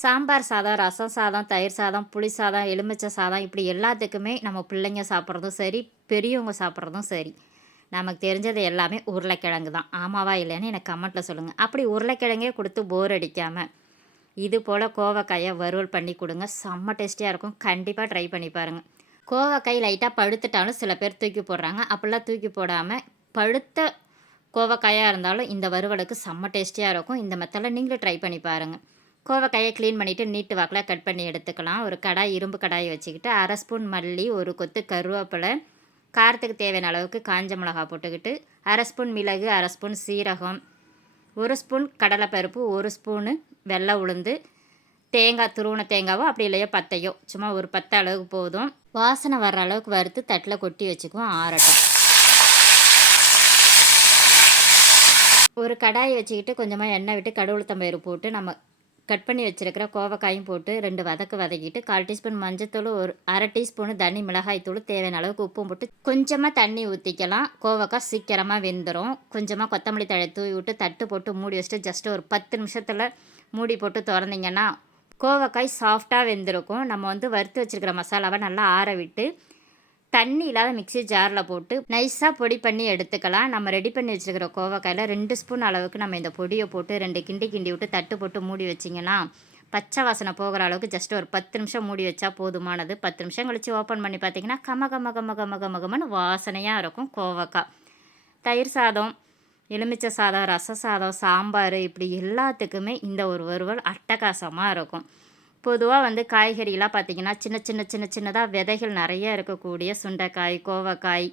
சாம்பார் சாதம், ரசம் சாதம், தயிர் சாதம், புளி சாதம், எலுமிச்சை சாதம் இப்படி எல்லாத்துக்குமே நம்ம பிள்ளைங்க சாப்பிட்றதும் சரி, பெரியவங்க சாப்பிட்றதும் சரி, நமக்கு தெரிஞ்சது எல்லாமே உருளைக்கிழங்கு தான். ஆமாவா இல்லையான்னு எனக்கு கமெண்ட்டில் சொல்லுங்கள். அப்படி உருளைக்கிழங்கே கொடுத்து போர் அடிக்காமல் இது போல் கோவக்காயை வறுவல் பண்ணி கொடுங்க. செம்ம டேஸ்டியாக இருக்கும். கண்டிப்பாக ட்ரை பண்ணி பாருங்கள். கோவக்காய் லைட்டாக பழுத்துட்டாலும் சில பேர் தூக்கி போடுறாங்க. அப்படிலாம் தூக்கி போடாமல் பழுத்த கோவக்காயாக இருந்தாலும் இந்த வறுவலுக்கு செம்ம டேஸ்டியாக இருக்கும். இந்த மெத்தடில் நீங்களும் ட்ரை பண்ணி பாருங்கள். கோவக்காயை க்ளீன் பண்ணிவிட்டு நீட்டு வாக்கில் கட் பண்ணி எடுத்துக்கலாம். ஒரு கடாய், இரும்பு கடாயை வச்சுக்கிட்டு 1/2 ஸ்பூன் மல்லி, ஒரு கொத்து கருவேப்பிலை, காரத்துக்கு தேவையான அளவுக்கு காஞ்ச மிளகா போட்டுக்கிட்டு 1/2 ஸ்பூன் மிளகு, 1/2 ஸ்பூன் சீரகம், 1 ஸ்பூன் கடலைப்பருப்பு, 1 ஸ்பூனு வெள்ளை உளுந்து, தேங்காய், துருவன தேங்காவோ அப்படி இல்லையோ பத்தையோ, சும்மா ஒரு 10 அளவுக்கு போதும். வாசனை வர்ற அளவுக்கு வறுத்து தட்டில் கொட்டி வச்சுக்குவோம், ஆறட்டும். ஒரு கடாயை வச்சுக்கிட்டு கொஞ்சமாக எண்ணெய் விட்டு கடுகு உளுத்தம் பயிறு போட்டு நம்ம கட் பண்ணி வச்சுருக்கிற கோவக்காயும் போட்டு 2 வதக்கிட்டு 1/4 டீஸ்பூன் மஞ்சத்தூள், ஒரு 1/2 டீஸ்பூனு தனி மிளகாய் தூள், தேவையான அளவுக்கு உப்பும் போட்டு கொஞ்சமாக தண்ணி ஊற்றிக்கலாம். கோவக்காய் சீக்கிரமாக வெந்துடும். கொஞ்சமாக கொத்தமல்லி தழை தூவி விட்டு தட்டு போட்டு மூடி வச்சுட்டு ஜஸ்ட்டு ஒரு 10 நிமிஷத்தில் மூடி போட்டு திறந்தீங்கன்னா கோவக்காய் சாஃப்டாக வெந்திருக்கும். நம்ம வறுத்து வச்சுருக்கிற மசாலாவை நல்லா ஆற விட்டு தண்ணி இல்லாத மிக்ஸி ஜாரில் போட்டு நைஸாக பொடி பண்ணி எடுத்துக்கலாம். நம்ம ரெடி பண்ணி வச்சுருக்கிற கோவக்காயில் 2 ஸ்பூன் அளவுக்கு நம்ம இந்த பொடியை போட்டு 2 கிண்டி விட்டு தட்டு போட்டு மூடி வச்சிங்கன்னா பச்சை வாசனை போகிற அளவுக்கு ஜஸ்ட் ஒரு 10 நிமிஷம் மூடி வச்சா போதுமானது. 10 நிமிஷம் கழித்து ஓப்பன் பண்ணி பார்த்தீங்கன்னா கமகமகமகமகமகமன்னு வாசனையாக இருக்கும் கோவக்காய். தயிர் சாதம், எலுமிச்சை சாதம், ரச சாதம், சாம்பார் இப்படி எல்லாத்துக்குமே இந்த ஒரு வறுவல் அட்டகாசமாக இருக்கும். பொதுவாக காய்கறிலாம் பார்த்திங்கன்னா சின்னதாக விதைகள் நிறைய இருக்கக்கூடிய சுண்டைக்காய், கோவக்காய்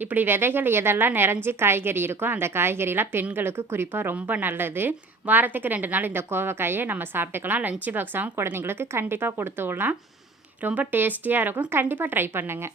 இப்படி விதைகள் எதெல்லாம் நிறைஞ்சி காய்கறி இருக்கோ அந்த காய்கறிலாம் பெண்களுக்கு குறிப்பாக ரொம்ப நல்லது. வாரத்துக்கு 2 நாள் இந்த கோவக்காயை நம்ம சாப்பிட்டுக்கலாம். லஞ்ச் பாக்ஸாகவும் குழந்தைங்களுக்கு கண்டிப்பாக கொடுத்து விடலாம். ரொம்ப டேஸ்டியாக இருக்கும். கண்டிப்பாக ட்ரை பண்ணுங்கள்.